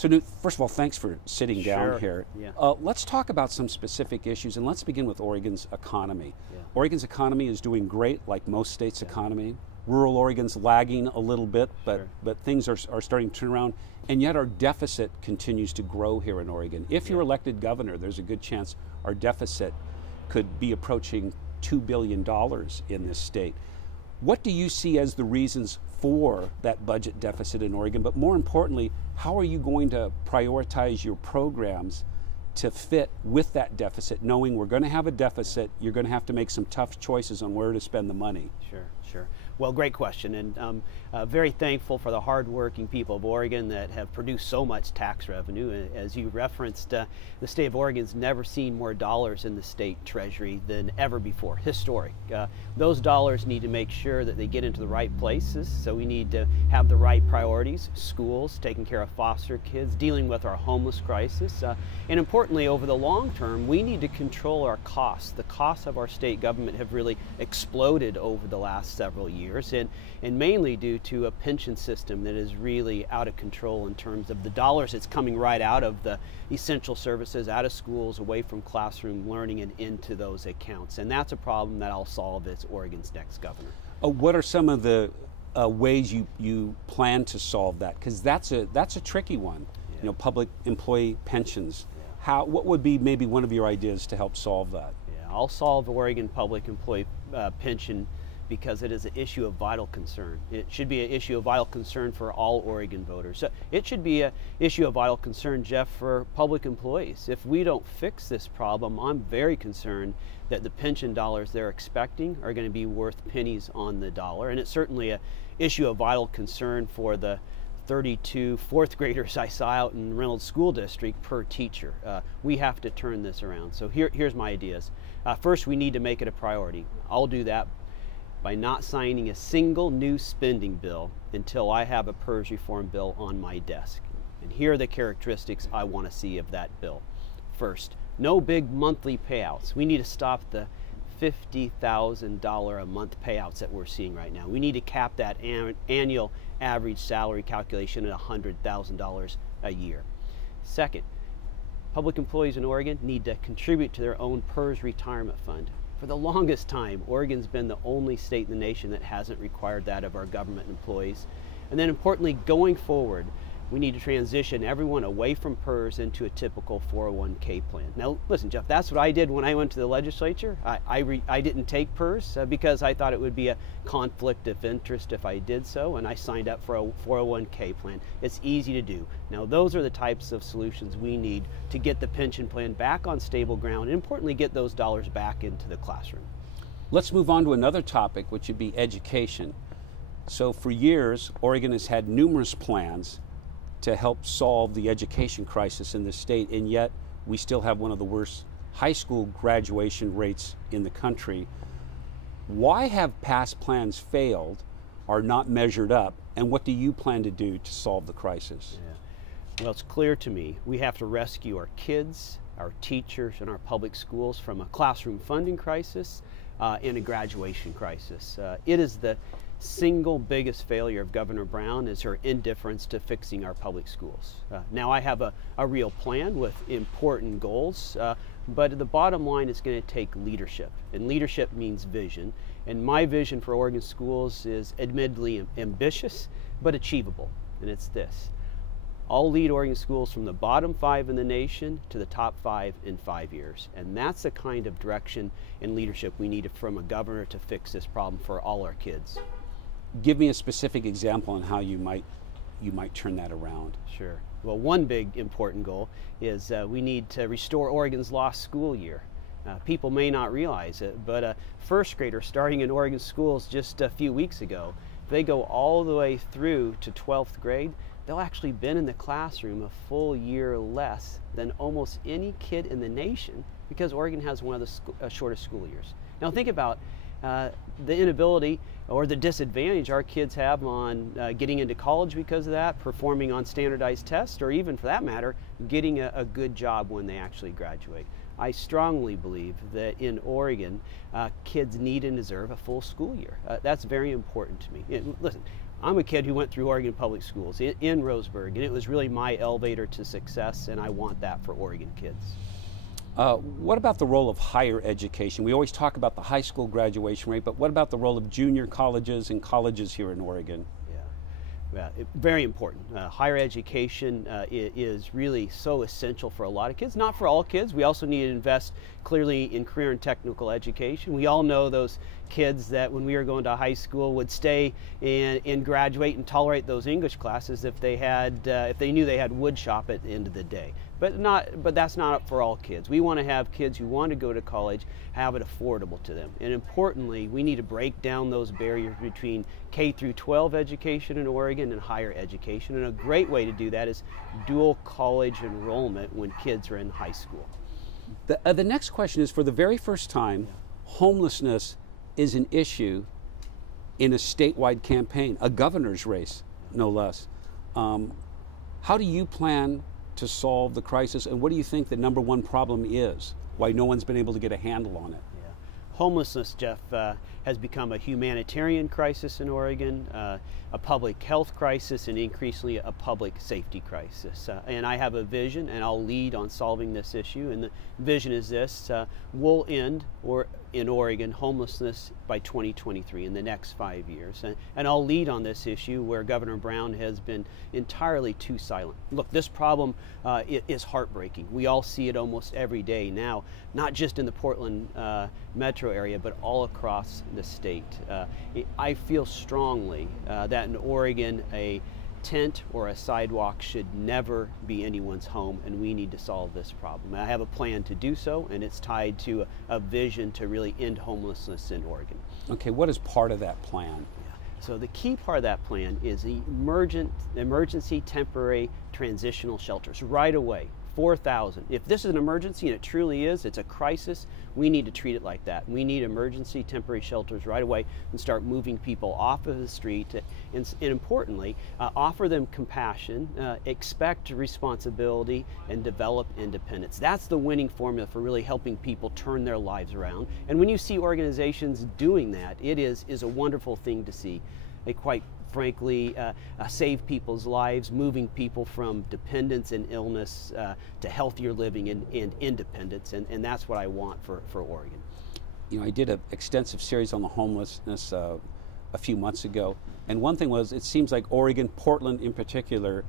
So Knute, first of all, thanks for sitting Sure. down here. Yeah. Let's talk about some specific issues, and let's begin with Oregon's economy. Yeah. Oregon's economy is doing great, like most states' Yeah. economy. Rural Oregon's lagging a little bit, Sure. but things are starting to turn around, and yet our deficit continues to grow here in Oregon. If you're elected governor, there's a good chance our deficit could be approaching $2 billion in this state. What do you see as the reasons for that budget deficit in Oregon? But more importantly, how are you going to prioritize your programs to fit with that deficit, knowing we're going to have a deficit, you're going to have to make some tough choices on where to spend the money? Sure, sure. Well, great question, and very thankful for the hardworking people of Oregon that have produced so much tax revenue. As you referenced, the state of Oregon's never seen more dollars in the state treasury than ever before, historic. Those dollars need to make sure that they get into the right places, so we need to have the right priorities: schools, taking care of foster kids, dealing with our homeless crisis, and importantly, over the long term, we need to control our costs. The costs of our state government have really exploded over the last several years, and mainly due to a pension system that is really out of control in terms of the dollars that's coming right out of the essential services, out of schools, away from classroom learning and into those accounts. And that's a problem that I'll solve as Oregon's next governor. What are some of the ways you plan to solve that? Because that's a tricky one. Yeah. You know, public employee pensions. Yeah. What would be maybe one of your ideas to help solve that? Yeah, I'll solve Oregon public employee pension because it is an issue of vital concern. It should be an issue of vital concern for all Oregon voters. So it should be an issue of vital concern, Jeff, for public employees. If we don't fix this problem, I'm very concerned that the pension dollars they're expecting are going to be worth pennies on the dollar. And it's certainly an issue of vital concern for the 32 fourth graders I saw out in Reynolds School District per teacher. We have to turn this around. So here's my ideas. First, we need to make it a priority. I'll do that by not signing a single new spending bill until I have a PERS reform bill on my desk. And here are the characteristics I want to see of that bill. First, no big monthly payouts. We need to stop the $50,000 a month payouts that we're seeing right now. We need to cap that annual average salary calculation at $100,000 a year. Second, public employees in Oregon need to contribute to their own PERS retirement fund. For the longest time, Oregon's been the only state in the nation that hasn't required that of our government employees. And then importantly, going forward, we need to transition everyone away from PERS into a typical 401k plan. Now, listen, Jeff, that's what I did when I went to the legislature. I didn't take PERS because I thought it would be a conflict of interest if I did so, and I signed up for a 401k plan. It's easy to do. Now, those are the types of solutions we need to get the pension plan back on stable ground, and importantly, get those dollars back into the classroom. Let's move on to another topic, which would be education. So for years, Oregon has had numerous plans to help solve the education crisis in the state, and yet we still have one of the worst high school graduation rates in the country. Why have past plans failed, are not measured up, and what do you plan to do to solve the crisis? Yeah. Well, it's clear to me we have to rescue our kids, our teachers, and our public schools from a classroom funding crisis and a graduation crisis. It is the single biggest failure of Governor Brown is her indifference to fixing our public schools. Now I have a real plan with important goals, but the bottom line is going to take leadership, and leadership means vision. And my vision for Oregon schools is admittedly ambitious, but achievable, and it's this: I'll lead Oregon schools from the bottom 5 in the nation to the top 5 in 5 years. And that's the kind of direction and leadership we need from a governor to fix this problem for all our kids. Give me a specific example on how you might turn that around. Sure. Well, one big important goal is we need to restore Oregon's lost school year. People may not realize it, but a first grader starting in Oregon schools just a few weeks ago, if they go all the way through to 12th grade, they'll actually been in the classroom a full year less than almost any kid in the nation, because Oregon has one of the shortest school years. Now think about the inability or the disadvantage our kids have on getting into college because of that, performing on standardized tests, or even for that matter, getting a good job when they actually graduate. I strongly believe that in Oregon, kids need and deserve a full school year. That's very important to me. Listen, I'm a kid who went through Oregon Public Schools in Roseburg, and it was really my elevator to success, and I want that for Oregon kids. What about the role of higher education? We always talk about the high school graduation rate, but what about the role of junior colleges and colleges here in Oregon? Very important. Higher education is really so essential for a lot of kids, not for all kids. We also need to invest clearly in career and technical education. We all know those kids that when we were going to high school would stay and graduate and tolerate those English classes if they knew they had wood shop at the end of the day. But that's not for all kids. We want to have kids who want to go to college have it affordable to them. And importantly, we need to break down those barriers between K through 12 education in Oregon and higher education. And a great way to do that is dual college enrollment when kids are in high school. The next question is, for the very first time, homelessness is an issue in a statewide campaign, a governor's race, no less. How do you plan to solve the crisis, and what do you think the number one problem is? Why no one's been able to get a handle on it? Homelessness, Jeff, has become a humanitarian crisis in Oregon, a public health crisis, and increasingly a public safety crisis. And I have a vision, and I'll lead on solving this issue. And the vision is this: we'll end in Oregon homelessness by 2023, in the next 5 years. And I'll lead on this issue where Governor Brown has been entirely too silent. Look, this problem is heartbreaking. We all see it almost every day now, not just in the Portland metro area, but all across the state. I feel strongly that in Oregon, a tent or a sidewalk should never be anyone's home, and we need to solve this problem. I have a plan to do so, and it's tied to a vision to really end homelessness in Oregon. Okay, what is part of that plan? So the key part of that plan is the emergency temporary transitional shelters right away. 4,000. If this is an emergency, and it truly is, it's a crisis, we need to treat it like that. We need emergency temporary shelters right away and start moving people off of the street, and importantly, offer them compassion, expect responsibility, and develop independence. That's the winning formula for really helping people turn their lives around. And when you see organizations doing that, it is a wonderful thing to see. They quite frankly save people's lives, moving people from dependence and illness to healthier living and independence, and that's what I want for Oregon. You know, I did an extensive series on the homelessness a few months ago, and one thing was, it seems like Oregon, Portland in particular,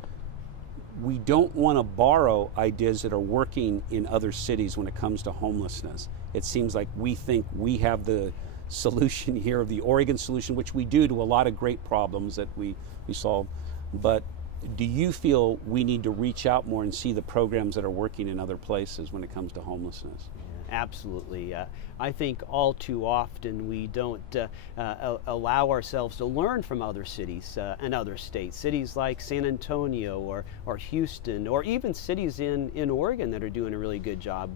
we don't want to borrow ideas that are working in other cities when it comes to homelessness. It seems like we think we have the solution here, of the Oregon solution, which we do to a lot of great problems that we solve. But do you feel we need to reach out more and see the programs that are working in other places when it comes to homelessness? Absolutely. I think all too often we don't allow ourselves to learn from other cities and other states. Cities like San Antonio or Houston, or even cities in Oregon that are doing a really good job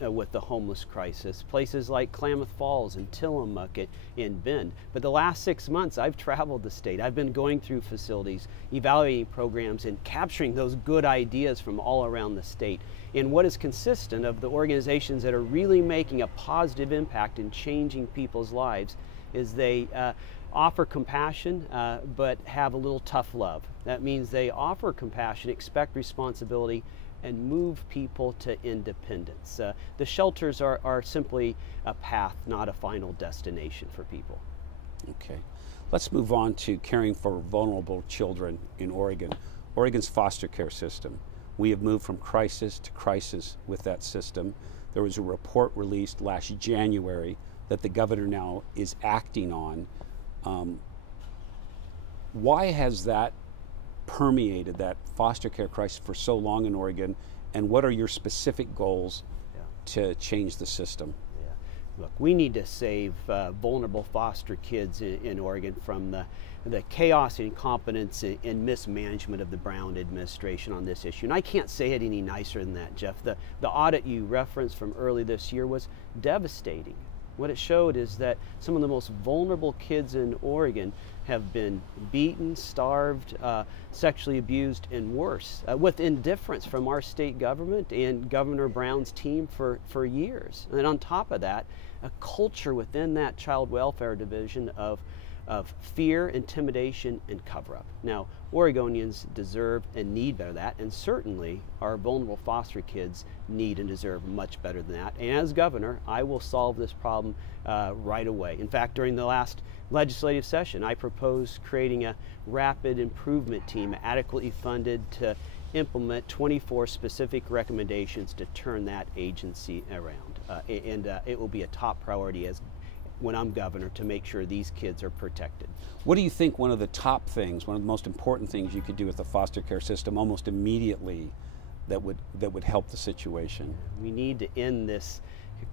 with the homeless crisis. Places like Klamath Falls and Tillamook and Bend. But the last 6 months I've traveled the state. I've been going through facilities, evaluating programs, and capturing those good ideas from all around the state. And what is consistent of the organizations that are really making a positive impact in changing people's lives is they offer compassion, but have a little tough love. That means they offer compassion, expect responsibility, and move people to independence. The shelters are simply a path, not a final destination for people. Okay. Let's move on to caring for vulnerable children in Oregon. Oregon's foster care system. We have moved from crisis to crisis with that system. There was a report released last January that the governor now is acting on. Why has that permeated, that foster care crisis, for so long in Oregon, and what are your specific goals to change the system? Look, we need to save vulnerable foster kids in Oregon from the chaos and incompetence and mismanagement of the Brown administration on this issue. And I can't say it any nicer than that, Jeff. The audit you referenced from early this year was devastating. What it showed is that some of the most vulnerable kids in Oregon have been beaten, starved, sexually abused, and worse, with indifference from our state government and Governor Brown's team for years. And on top of that, a culture within that child welfare division of of fear, intimidation, and cover-up. Now, Oregonians deserve and need better than that, and certainly our vulnerable foster kids need and deserve much better than that. And as governor, I will solve this problem right away. In fact, during the last legislative session, I proposed creating a rapid improvement team adequately funded to implement 24 specific recommendations to turn that agency around. It will be a top priority when I'm governor to make sure these kids are protected. What do you think one of the top things, one of the most important things you could do with the foster care system almost immediately that would help the situation? We need to end this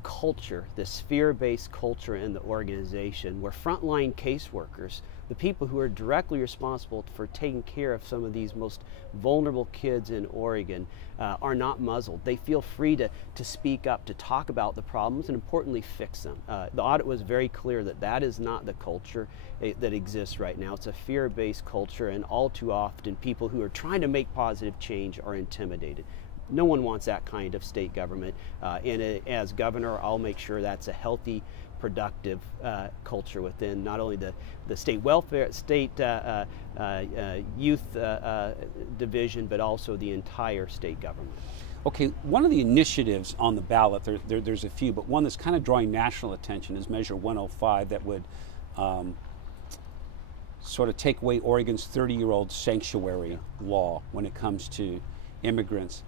culture, this fear-based culture in the organization where frontline caseworkers, the people who are directly responsible for taking care of some of these most vulnerable kids in Oregon, are not muzzled. They feel free to speak up, to talk about the problems, and importantly, fix them. The audit was very clear that that is not the culture that exists right now. It's a fear-based culture, and all too often people who are trying to make positive change are intimidated. No one wants that kind of state government, as governor, I'll make sure that's a healthy, productive culture within not only the state welfare, state youth division, but also the entire state government. Okay, one of the initiatives on the ballot, there's a few, but one that's kind of drawing national attention is Measure 105 that would sort of take away Oregon's 30-year-old sanctuary law when it comes to immigrants.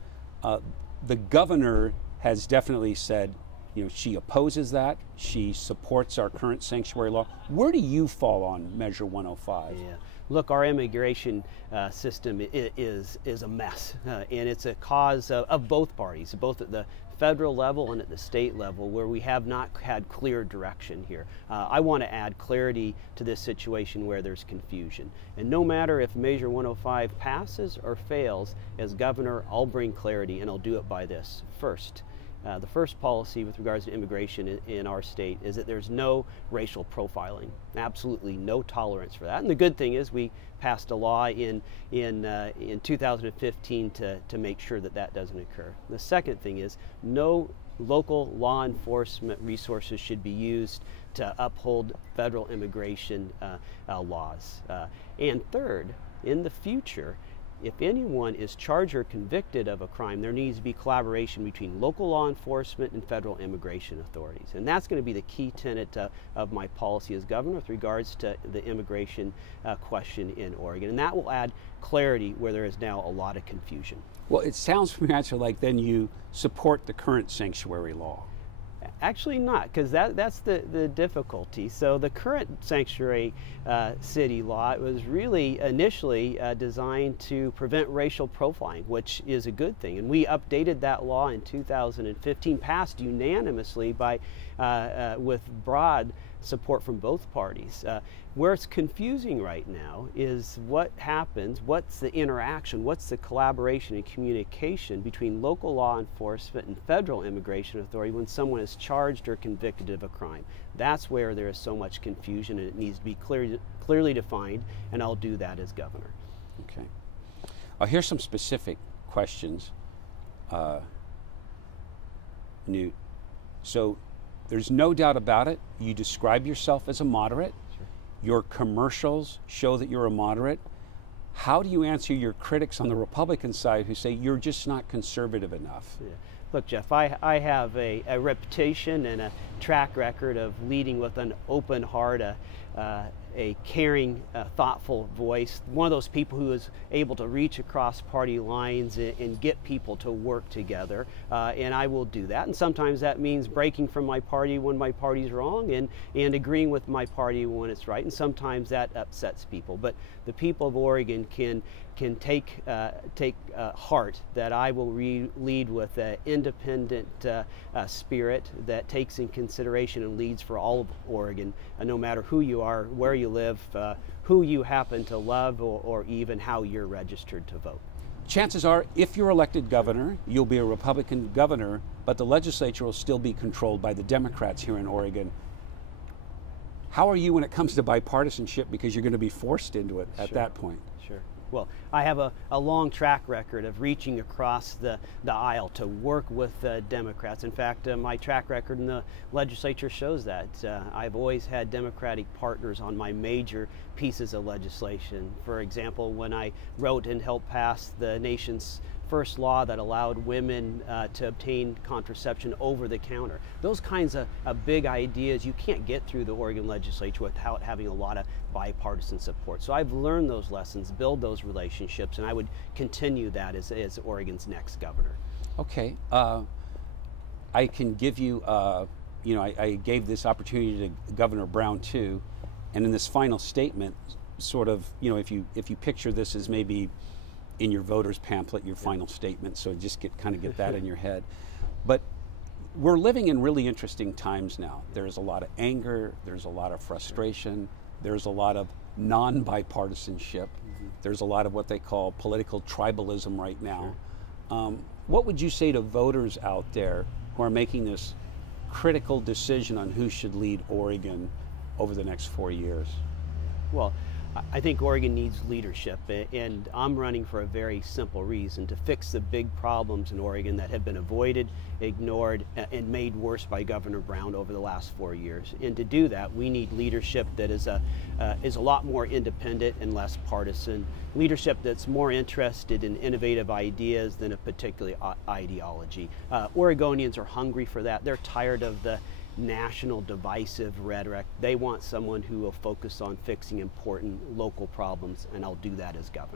The governor has definitely said, you know, she opposes that. She supports our current sanctuary law. Where do you fall on Measure 105? Yeah. Look, our immigration system is a mess, and it's a cause of both parties, both at the federal level and at the state level, where we have not had clear direction here. I want to add clarity to this situation where there's confusion. And no matter if Measure 105 passes or fails, as governor, I'll bring clarity, and I'll do it by this. First, the first policy with regards to immigration in our state is that there's no racial profiling, absolutely no tolerance for that. And the good thing is we passed a law in 2015 to make sure that that doesn't occur. The second thing is no local law enforcement resources should be used to uphold federal immigration laws. And third, in the future, if anyone is charged or convicted of a crime, there needs to be collaboration between local law enforcement and federal immigration authorities. And that's going to be the key tenet of my policy as governor with regards to the immigration question in Oregon. And that will add clarity where there is now a lot of confusion. Well, it sounds from your answer like then you support the current sanctuary law. Actually not, because that's the difficulty. So the current sanctuary city law was really initially designed to prevent racial profiling, which is a good thing. And we updated that law in 2015, passed unanimously by with broad support from both parties. Where it's confusing right now is what happens, what's the interaction, what's the collaboration and communication between local law enforcement and federal immigration authority when someone is charged or convicted of a crime. That's where there is so much confusion, and it needs to be clearly defined, and I'll do that as governor. Okay. Here's some specific questions, Knute. So there's no doubt about it, you describe yourself as a moderate. Sure. Your commercials show that you're a moderate. How do you answer your critics on the Republican side who say you're just not conservative enough? Yeah. Look, Jeff, I have a reputation and a track record of leading with an open heart, a caring, thoughtful voice, one of those people who is able to reach across party lines and get people to work together, and I will do that. And sometimes that means breaking from my party when my party's wrong and agreeing with my party when it's right, and sometimes that upsets people. But the people of Oregon can take heart that I will lead with an independent spirit that takes in consideration and leads for all of Oregon, no matter who you are, where you live, who you happen to love, or even how you're registered to vote. Chances are, if you're elected governor, you'll be a Republican governor, but the legislature will still be controlled by the Democrats here in Oregon. How are you when it comes to bipartisanship, because you're going to be forced into it at Sure. that point? Sure. Well, I have a long track record of reaching across the aisle to work with Democrats. In fact, my track record in the legislature shows that. I've always had Democratic partners on my major pieces of legislation. For example, when I wrote and helped pass the nation's first law that allowed women to obtain contraception over the counter. Those kinds of big ideas you can't get through the Oregon legislature without having a lot of bipartisan support. So I've learned those lessons, build those relationships, and I would continue that as Oregon's next governor. Okay, I can give you, I gave this opportunity to Governor Brown too, and in this final statement, sort of, if you picture this as maybe in your voter's pamphlet, your final statement, so just kind of get that in your head. But we're living in really interesting times now. There's a lot of anger, there's a lot of frustration, there's a lot of non-bipartisanship, there's a lot of what they call political tribalism right now. What would you say to voters out there who are making this critical decision on who should lead Oregon over the next 4 years? Well, I think Oregon needs leadership, and I'm running for a very simple reason: to fix the big problems in Oregon that have been avoided, ignored, and made worse by Governor Brown over the last 4 years. And to do that, we need leadership that is a lot more independent and less partisan, leadership that's more interested in innovative ideas than a particular ideology. Oregonians are hungry for that. They're tired of the national divisive rhetoric. They want someone who will focus on fixing important local problems, and I'll do that as governor.